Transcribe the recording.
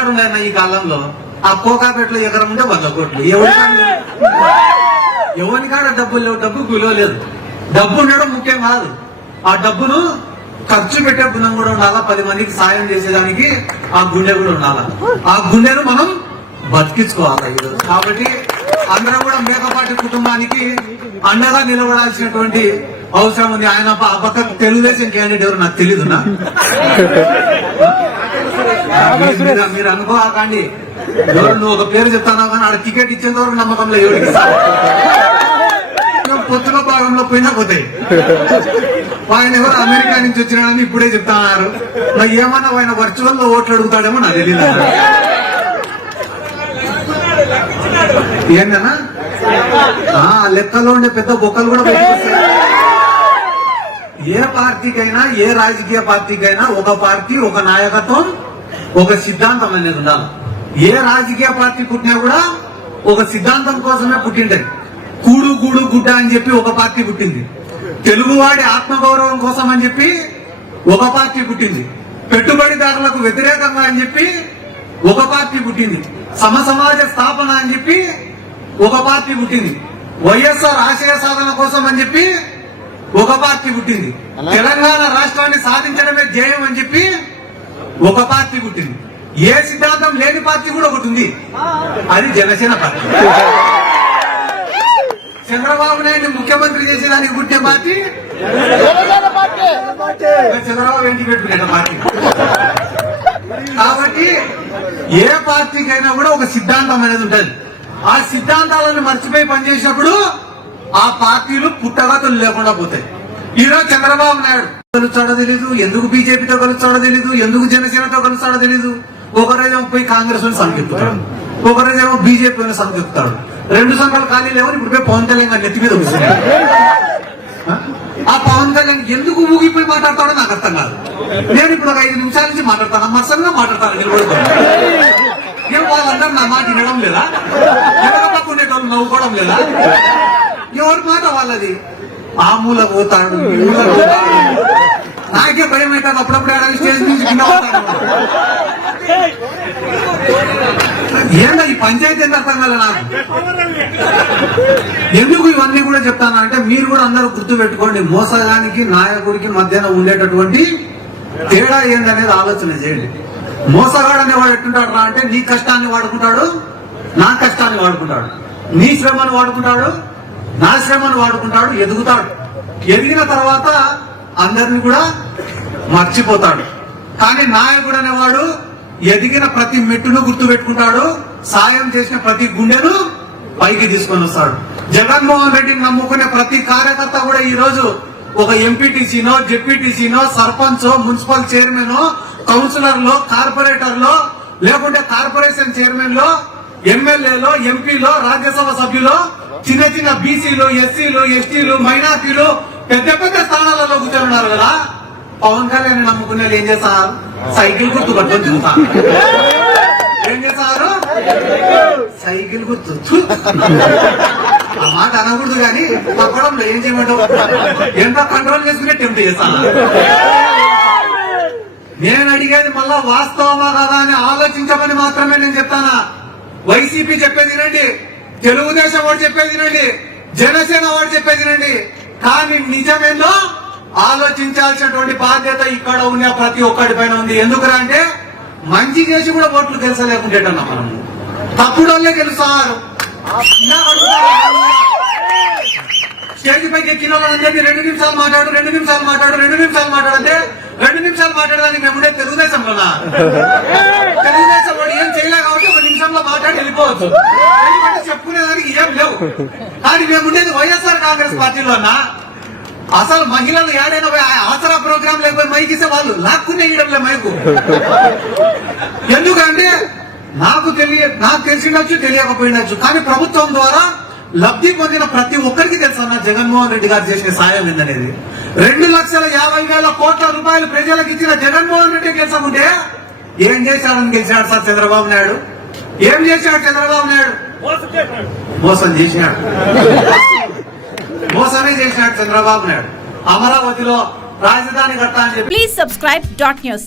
కాడున్నాయన్న ఈ కాలంలో? ఆ కోకాపేటలో ఎకరం ఉంటే వంద కోట్లు. ఎవరి కాడ? డబ్బులు లేవు? డబ్బు విలువ లేదు. డబ్బు ఉండడం ముఖ్యం కాదు. ఆ డబ్బును ఖర్చు పెట్టే గుణం కూడా ఉండాలా? పది మందికి సాయం చేసేదానికి ఆ గుండె కూడా ఉండాలా? ఆ గుండెను మనం బతికించుకోవాలి ఈరోజు? కాబట్టి అందరం కూడా మేకపాటి కుటుంబానికి అండగా నిలబడాల్సినటువంటి అవసరం ఉంది. ఆయన ఆ పక్క తెలుగుదేశం క్యాండిడేట్ ఎవరు? నాకు తెలియదు నా. మీరు- అనుకోకండి ఎవరు నువ్వు ఒక పేరు చెప్తాను కానీ ఆడ టికెట్ ఇచ్చేంత వరకు నమ్మకంలో ఎవరికి. పొత్తుల భాగంలో పోయినా పోతాయి. ఆయన ఎవరు అమెరికా నుంచి వచ్చినాడని ఇప్పుడే చెప్తున్నారు. మరి ఏమన్నా ఆయన వర్చువల్లో ఓట్లు అడుగుతాడేమో నాకు తెలియదు ఏంటన్నా ఆ లెక్కలో ఉండే పెద్ద బొక్కలు కూడా బయటకు. ఏ పార్టీకైనా ఏ రాజకీయ పార్టీకైనా ఒక పార్టీ ఒక నాయకత్వం ఒక సిద్ధాంతం అనేది ఉండాలి. ఏ రాజకీయ పార్టీ పుట్టినా కూడా ఒక సిద్ధాంతం కోసమే పుట్టింటది. కూడు గూడు గుడ్డ అని చెప్పి ఒక పార్టీ పుట్టింది. తెలుగువాడి ఆత్మగౌరవం కోసం అని చెప్పి ఒక పార్టీ పుట్టింది. పెట్టుబడిదారులకు వ్యతిరేకంగా అని చెప్పి ఒక పార్టీ పుట్టింది. సమ సమాజ స్థాపన అని చెప్పి ఒక పార్టీ పుట్టింది. వైఎస్ఆర్ ఆశయ సాధన కోసం అని చెప్పి ఒక పార్టీ పుట్టింది. తెలంగాణ రాష్ట్రాన్ని సాధించడమే ధ్యేయం అని చెప్పి ఒక పార్టీ పుట్టింది. ఏ సిద్ధాంతం లేని పార్టీ కూడా ఒకటి ఉంది. అది జనసేన పార్టీ. చంద్రబాబు నాయుడు ముఖ్యమంత్రి చేసేదానికి పుట్టిన పార్టీ? చంద్రబాబు ఇంటికి పెట్టుకునే పార్టీ? కాబట్టి ఏ పార్టీకైనా కూడా ఒక సిద్ధాంతం అనేది ఉంటుంది. ఆ సిద్ధాంతాలను మర్చిపోయి పనిచేసినప్పుడు ఆ పార్టీలు పుట్టగతులు లేకుండా పోతాయి. ఈరోజు చంద్రబాబు నాయుడు కలుస్తాడో తెలీదు ఎందుకు బీజేపీతో కలుస్తాడో తెలీదు ఎందుకు జనసేనతో కలుస్తాడో తెలీదు. ఒకరోజేమో పోయి కాంగ్రెస్ అని సంకెత్తుతాడు ఒకరోజేమో బీజేపీ అని సంకెత్తుతాడు రెండు సంఘాలు ఖాళీ లేవని ఇప్పుడు పోయి పవన్ కళ్యాణ్ గారి నెత్తి మీద ఆ పవన్ కళ్యాణ్ ఎందుకు ఊగిపోయి మాట్లాడతాడో నాకు అర్థం కాదు. నేను ఇప్పుడు ఒక ఐదు నిమిషాల నుంచి మాట్లాడతాను. అమ్మసంగా మాట్లాడతాను నిలబడుతాను. వాళ్ళందరూ నా మాట వినడం లేదా? ఎవరి పక్క ఉండేటోళ్ళు నవ్వుకోవడం లేదా? ఎవరి మాట వాళ్ళది? ఆ మూల పోతాడు. పోతాడు నాకే భయం అవుతుంది. అప్పుడప్పుడు స్టేజ్ నుంచి కింద. ఏందో ఈ పంచాయతీ ఎంత అర్థం కాలే నాకు? ఎందుకు ఇవన్నీ కూడా చెప్తాను అంటే మీరు కూడా అందరూ గుర్తు పెట్టుకోండి. మోసగానికి నాయకుడికి మధ్యన ఉండేటటువంటి తేడా ఏందనేది ఆలోచన చేయండి. మోసగాడు అనేవాడు ఎట్టుంటాడు రా అంటే నీ కష్టాన్ని వాడుకుంటాడు నా కష్టాన్ని వాడుకుంటాడు. నీ శ్రమను వాడుకుంటాడు నా శ్రమను వాడుకుంటాడు ఎదుగుతాడు. ఎదిగిన తర్వాత అందరిని కూడా మర్చిపోతాడు. కానీ నాయకుడు అనేవాడు ఎదిగిన ప్రతి మెట్టును గుర్తు పెట్టుకుంటాడు సాయం చేసిన ప్రతి గుండెను పైకి తీసుకొని వస్తాడు. జగన్మోహన్ రెడ్డిని నమ్ముకునే ప్రతి కార్యకర్త కూడా ఈ రోజు ఒక ఎంపీటీసీనో జెడ్పీటీసీనో సర్పంచ్ మున్సిపల్ చైర్మన్ కౌన్సిలర్లో కార్పొరేటర్లో లేకుంటే కార్పొరేషన్ చైర్మన్లో ఎమ్మెల్యేలో ఎంపీలో రాజ్యసభ సభ్యులు చిన్న చిన్న బీసీలు ఎస్సీలు ఎస్టీలు మైనార్టీలు పెద్ద పెద్ద స్థానాలలో కూర్చొని ఉన్నారు కదా. పవన్ కళ్యాణ్ నమ్ముకునే ఏం చేస్తారు? సైకిల్ గుర్తు పట్టుకొని తిరుగుతారు. ఏం చేస్తారు? సైకిల్ గుర్తు. ఆ మాట అనకూడదు కానీ తప్పడంలో ఏం చేయమంటావు? ఎంత కంట్రోల్ చేసుకునే టెంప్ట్ చేస్తాను. నేను అడిగేది మళ్ళా వాస్తవమా కదా అని ఆలోచించమని మాత్రమే నేను చెప్తానా? వైసీపీ చెప్పేది వినండి తెలుగుదేశం వాడు చెప్పేది వినండి జనసేన వాడు చెప్పేది వినండి. కానీ నిజమేందో ఆలోచించాల్సినటువంటి బాధ్యత ఇక్కడ ఉన్న ప్రతి ఒక్కడి పైన ఉంది. ఎందుకురా అంటే మంచి చేసి కూడా ఓట్లు గెలిచలేకుంటేటన్నా మనం? తప్పుడు వాళ్ళే గెలుస్తారు. స్టేజ్ పైకి ఎక్కిన వాళ్ళందరినీ రెండు నిమిషాలు మాట్లాడు రెండు నిమిషాలు మాట్లాడు రెండు నిమిషాలు మాట్లాడంటే రెండు నిమిషాలు మాట్లాడడానికి మేము ఉండే తెలుగుదేశంలోనా? తెలుగుదేశం వాడు ఏం చేయలే కాబట్టి ఒక నిమిషంలో మాట్లాడి చెప్పుకునేదానికి ఏం లేవు. కానీ మేము ఉండేది వైఎస్ఆర్ కాంగ్రెస్ పార్టీలోనా అసలు మహిళలు ఏడైనా పోయి ఆ ఆసరా ప్రోగ్రామ్ లేకపోయి మైక్ ఇస్తే వాళ్ళు లాక్కునే ఇవ్వడంలే మైకు. ఎందుకంటే నాకు తెలియ నాకు తెలిసిండొచ్చు తెలియకపోయిండొచ్చు కానీ ప్రభుత్వం ద్వారా లబ్ధి పొందిన ప్రతి ఒక్కరికి తెలుసు అన్న జగన్మోహన్ రెడ్డి గారు చేసిన సాయం ఏందనేది. రెండు లక్షల యాభై వేల కోట్ల రూపాయలు ప్రజలకు ఇచ్చిన జగన్మోహన్ రెడ్డి గెలిచకుంటే ఏం చేశాడని గెలిచాడు సార్ చంద్రబాబు నాయుడు? ఏం చేశాడు చంద్రబాబు నాయుడు? మోసం చేసినాడు మోసమే చేసినాడు చంద్రబాబు నాయుడు. అమరావతిలో రాజధాని కడతా అని చెప్పి Please subscribe dot news.